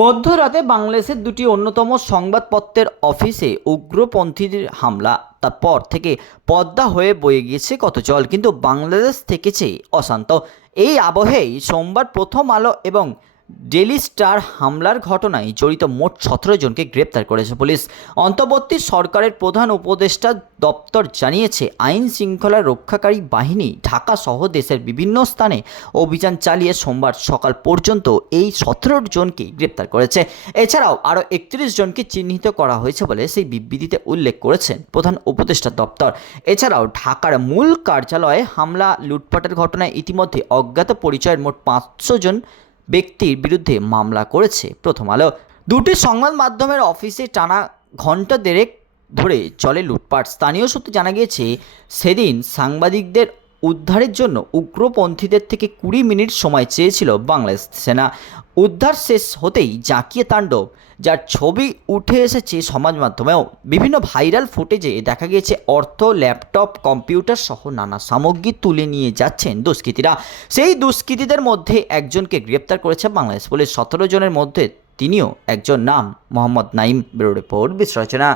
মধ্যরাতে বাংলাদেশের দুটি অন্যতম সংবাদপত্রের অফিসে উগ্রপন্থীদের হামলা। তারপর থেকে পদ্মা হয়ে বয়ে গিয়েছে কত জল, কিন্তু বাংলাদেশ থেকেছে অশান্ত। এই আবহেই সোমবার প্রথম আলো এবং ডেলি স্টার হামলার ঘটনায় জড়িত মোট সতেরো জনকে গ্রেপ্তার করেছে পুলিশ। অন্তর্বর্তী সরকারের প্রধান উপদেষ্টা দপ্তর জানিয়েছে, আইন শৃঙ্খলা রক্ষাকারী বাহিনী ঢাকা সহ দেশের বিভিন্ন স্থানে অভিযান চালিয়ে সোমবার সকাল পর্যন্ত এই সতেরো জনকে গ্রেপ্তার করেছে। এছাড়াও আরও একত্রিশ জনকে চিহ্নিত করা হয়েছে বলে সেই বিবৃতিতে উল্লেখ করেছেন প্রধান উপদেষ্টা দপ্তর। এছাড়াও ঢাকার মূল কার্যালয়ে হামলা, লুটপাটের ঘটনায় ইতিমধ্যে অজ্ঞাত পরিচয়ের মোট পাঁচশো জন ব্যক্তির বিরুদ্ধে মামলা করেছে। প্রথম আলো। দুটি সংবাদ মাধ্যমের অফিসে টানা ঘণ্টা দেড়েক ধরে চলে লুটপাট। স্থানীয় সূত্রে জানা গিয়েছে, সেদিন সাংবাদিকদের উদ্ধারের জন্য উগ্রপন্থীদের থেকে কুড়ি মিনিট সময় চেয়েছিল বাংলাদেশ সেনা। উদ্ধার শেষ হতেই জাঁকিয়ে তাণ্ডব, যার ছবি উঠে এসেছে সমাজ মাধ্যমেও। বিভিন্ন ভাইরাল ফুটেজে দেখা গিয়েছে অর্থ, ল্যাপটপ, কম্পিউটার সহ নানা সামগ্রী তুলে নিয়ে যাচ্ছেন দুষ্কৃতীরা। সেই দুষ্কৃতীদের মধ্যে একজনকে গ্রেপ্তার করেছে বাংলাদেশ পুলিশ। সতেরো জনের মধ্যে তিনিও একজন নাম, মোহাম্মদ নাইম ব্যুরো রিপোর্ট, বিশ্লেষণা।